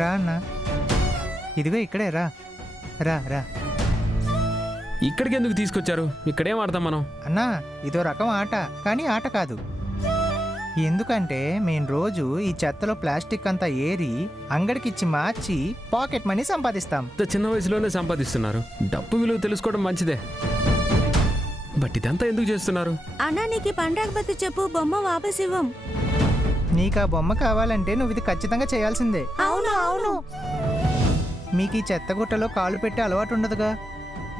రా అన్న, ఇదిగో ఇక్కడే రా రా రా. ఇక్కడికి ఎందుకు తీసుకొచ్చారు? ఇక్కడేం ఆడతాం మనం? అన్నా, ఇదో రకం ఆట, కానీ ఆట కాదు. ఎందుకంటే మేము రోజు ఈ చెత్తలో ప్లాస్టిక్ అంతా ఏరి అంగడికిచ్చి మార్చి పాకెట్ మనీ సంపాదిస్తాం. ఇంత చిన్న వయసులోనే సంపాదిస్తున్నారు. డబ్బు విలువ తెలుసుకోవడం మంచిదే, బట్ ఇదంతా ఎందుకు చేస్తున్నారు? అన్నా, నీకు పండగ చెప్పు, బొమ్మ వాపస్ ఇవ్వం. నీకు ఆ బొమ్మ కావాలంటే నువ్వు ఇది ఖచ్చితంగా చేయాల్సిందే. అవును అవును. మీకు ఈ చెత్తగుట్టలో కాలు పెట్టే అలవాటు ఉండదుగా.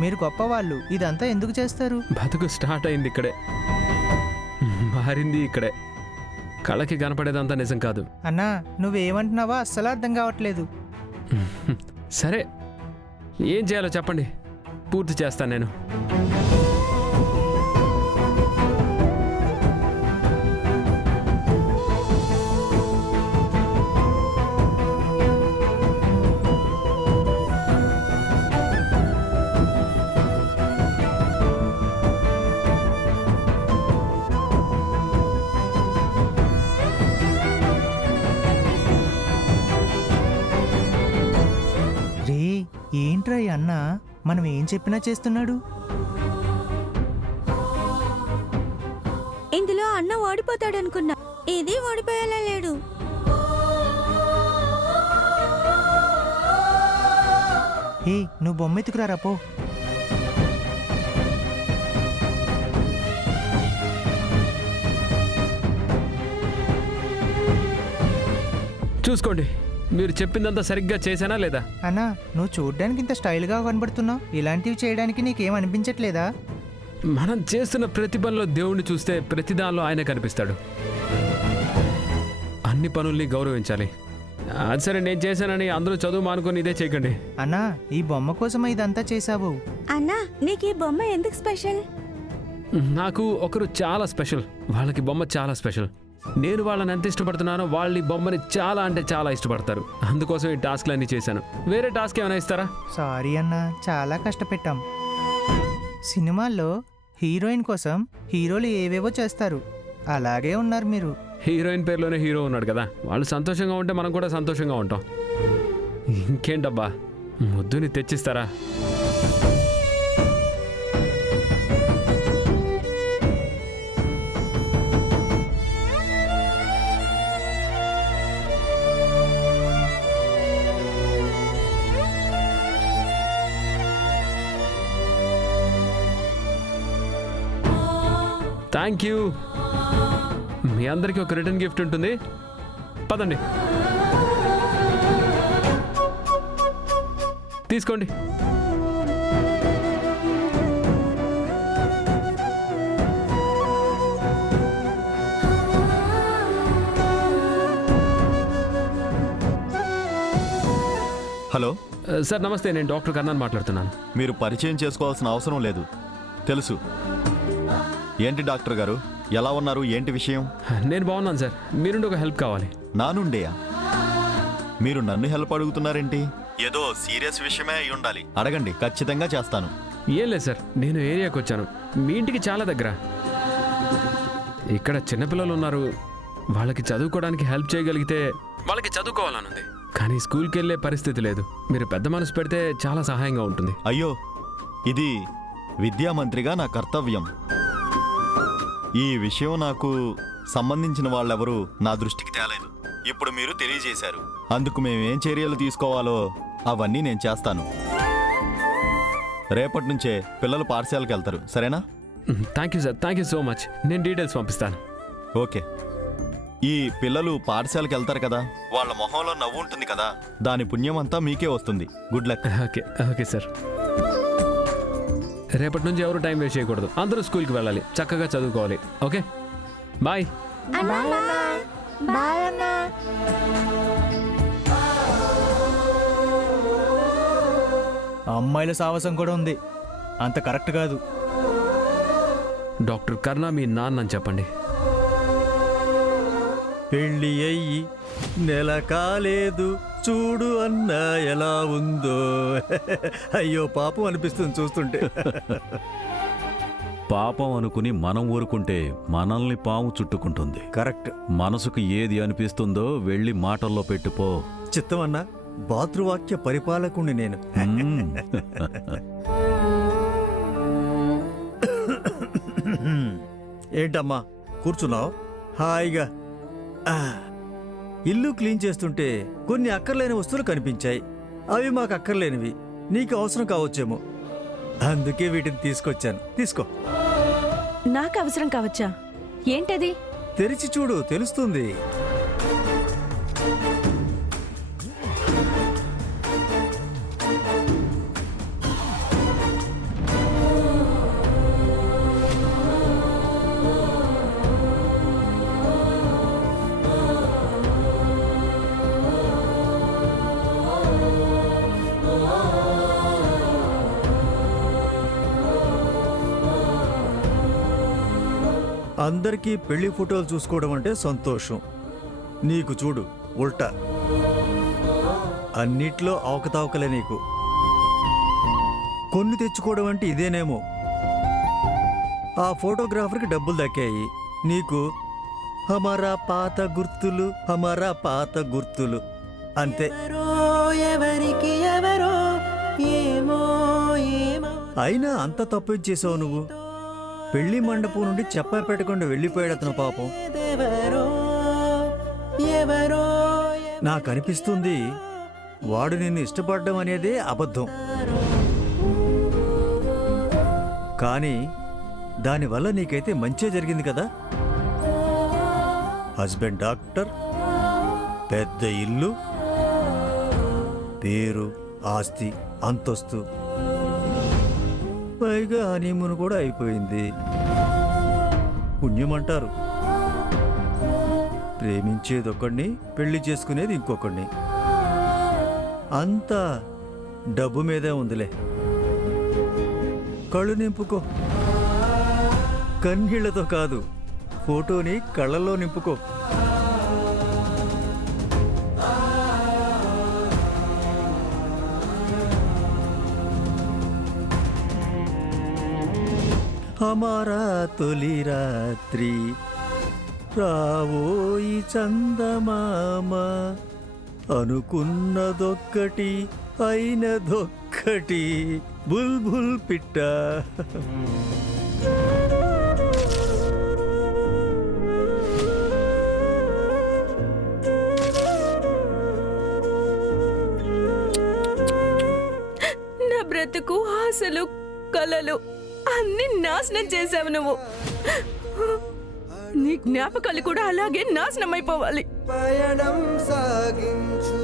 మీరు గొప్పవాళ్ళు, ఇదంతా ఎందుకు చేస్తారు? బతుకు స్టార్ట్ అయింది ఇక్కడే, మారింది ఇక్కడే. కళకి కనపడేదంతా నిజం కాదు. అన్నా, నువ్వేమంటున్నావో అస్సలు అర్థం కావట్లేదు. సరే, ఏం చేయాలో చెప్పండి, పూర్తి చేస్తాను నేను. ఏంట్రా ఈ అన్న మనం ఏం చెప్పినా చేస్తున్నాడు? ఇందులో అన్న ఓడిపోతాడనుకున్నా, ఇది ఓడిపోయేలా లేడు. నువ్వు బొమ్మ ఎత్తుకురారా పో. చూసుకోండి, మీరు చెప్పిందంతా సరిగ్గా చేశానా లేదా? అన్నా, నువ్వు చూడ్డానికి ఇంత స్టైల్గా కనబడుతున్నావు, ఇలాంటివి చేయడానికి నీకేం అనిపించట్లేదా? మనం చేస్తున్న ప్రతి పనిలో దేవుణ్ణి చూస్తే ప్రతి దానిలో ఆయన కనిపిస్తాడు. అన్ని పనుల్ని గౌరవించాలి. అది సరే, నేను చేశానని అందరూ చదువు మానుకొని ఇదే చేయకండి. అన్నా, ఈ బొమ్మ కోసం ఇదంతా చేశావు. అన్నా, నీకు ఈ బొమ్మ ఎందుకు స్పెషల్? నాకు ఒకరు చాలా స్పెషల్, వాళ్ళకి బొమ్మ చాలా స్పెషల్. నేను వాళ్ళని ఎంత ఇష్టపడుతున్నానో వాళ్ళు ఈ బొమ్మని చాలా అంటే చాలా ఇష్టపడతారు. అందుకోసం ఈ టాస్క్లన్నీ చేశాను. వేరే టాస్క్ ఏమైనా ఇస్తారా? సారీ అన్నా, చాలా కష్టపెట్టాం. సినిమాల్లో హీరోయిన్ కోసం హీరోలు ఏవేవో చేస్తారు, అలాగే ఉన్నారు మీరు. హీరోయిన్ పేరులోనే హీరో ఉన్నాడు కదా, వాళ్ళు సంతోషంగా ఉంటే మనం కూడా సంతోషంగా ఉంటాం. ఇంకేంటబ్బా, ముద్దుని తెచ్చిస్తారా? Thank you. మీ అందరికీ ఒక రిటర్న్ గిఫ్ట్ ఉంటుంది, పదండి తీసుకోండి. హలో సార్, నమస్తే. నేను డాక్టర్ కర్ణన్ మాట్లాడుతున్నాను. మీరు పరిచయం చేసుకోవాల్సిన అవసరం లేదు, తెలుసు. ఏంటి డాక్టర్ గారు, ఎలా ఉన్నారు? ఏంటి విషయం? నేను బాగున్నాను సార్. మీరుండి ఒక హెల్ప్ కావాలి. నా నుండేయా? మీరు నన్ను హెల్ప్ అడుగుతున్నారేంటి? ఏదో సీరియస్ విషయమే అయి ఉండాలి. అడగండి, ఖచ్చితంగా చేస్తాను. ఏం లేదు సార్, నేను ఏరియాకి వచ్చాను. మీ ఇంటికి చాలా దగ్గర. ఇక్కడ చిన్నపిల్లలు ఉన్నారు, వాళ్ళకి చదువుకోవడానికి హెల్ప్ చేయగలిగితే వాళ్ళకి చదువుకోవాలనుంది, కానీ స్కూల్కి వెళ్ళే పరిస్థితి లేదు. మీరు పెద్ద మనసు పెడితే చాలా సహాయంగా ఉంటుంది. అయ్యో, ఇది విద్యామంత్రిగా నా కర్తవ్యం. ఈ విషయం నాకు సంబంధించిన వాళ్ళెవరూ నా దృష్టికి తేలేదు. ఇప్పుడు మీరు తెలియజేశారు, అందుకు మేమేం చర్యలు తీసుకోవాలో అవన్నీ నేను చేస్తాను. రేపటి నుంచే పిల్లలు పాఠశాలకు వెళ్తారు, సరేనా? Thank you sir, thank you so much. నేను డీటెయిల్స్ పంపిస్తాను. ఓకే. ఈ పిల్లలు పాఠశాలకు వెళ్తారు కదా, వాళ్ళ మొహంలో నవ్వు ఉంటుంది కదా, దాని పుణ్యం అంతా మీకే వస్తుంది. Good luck. Okay okay sir. రేపటి నుంచి ఎవరు టైం వేస్ట్ చేయకూడదు, అందరూ స్కూల్కి వెళ్ళాలి, చక్కగా చదువుకోవాలి. Okay, bye. అమ్మాయిల సాహసం కూడా ఉంది, అంత కరెక్ట్ కాదు. డాక్టర్ కర్ణ మీ నాన్న అని చెప్పండి. పెళ్ళి అయ్యి నెల కాలేదు, చూడు అన్నా ఎలా ఉందో. అయ్యో పాపం అనిపిస్తుంది చూస్తుంటే. పాపం అనుకుని మనం ఊరుకుంటే మనల్ని పాము చుట్టుకుంటుంది. కరెక్ట్. మనసుకు ఏది అనిపిస్తుందో వెళ్ళి మాటల్లో పెట్టుపో. చిత్తం అన్నా, మాతృవాక్య పరిపాలకుణ్ణి నేను. ఏంటమ్మా కూర్చున్నావు హాయిగా? ఆ, ఇల్లు క్లీన్ చేస్తుంటే కొన్ని అక్కర్లేని వస్తువులు కనిపించాయి. అవి మాకు అక్కర్లేనివి, నీకు అవసరం కావచ్చేమో, అందుకే వీటిని తీసుకొచ్చాను. తీసుకో. నాకు అవసరం కావచ్చా? ఏంటది? తెరిచి చూడు, తెలుస్తుంది. అందరికీ పెళ్లి ఫోటోలు చూసుకోవడం అంటే సంతోషం. నీకు చూడు ఉల్టా, అన్నిట్లో అవకతవకలే నీకు. కొన్ని తెచ్చుకోవడం అంటే ఇదేనేమో. ఆ ఫోటోగ్రాఫర్కి డబ్బులు దక్కాయి, నీకు హమారా పాత గుర్తులు, హమారా పాత గుర్తులు అంతే. అయినా అంత తప్పు చేసావు నువ్వు. పెళ్లి మండపం నుండి చెప్పా పెట్టకుండా వెళ్ళిపోయాడు అతను పాపం. నాకు అనిపిస్తుంది వాడు నిన్ను ఇష్టపడడం అనేదే అబద్ధం. కానీ దానివల్ల నీకైతే మంచే జరిగింది కదా. హస్బెండ్ డాక్టర్, పెద్ద ఇల్లు, పేరు, ఆస్తి, అంతస్తు, పైగా హనీమూన్ కూడా అయిపోయింది. పుణ్యమంటారు. ప్రేమించేది ఒకడిని, పెళ్లి చేసుకునేది ఇంకొకడిని. అంతా డబ్బు మీదే ఉందిలే. కళ్ళు నింపుకో, కన్నీళ్లతో కాదు, ఫోటోని కళ్ళల్లో నింపుకో. హమారా తొలి రాత్రి రావోయి చందమామ, అనుకున్నదొక్కటి అయినదొక్కటి, బుల్బుల్ పిట్ట. నా బ్రతుకు, ఆశలు, కలలు అన్ని నాశనం చేశావు నువ్వు. నీ జ్ఞాపకాలు కూడా అలాగే నాశనం అయిపోవాలి. పయనం సాగించు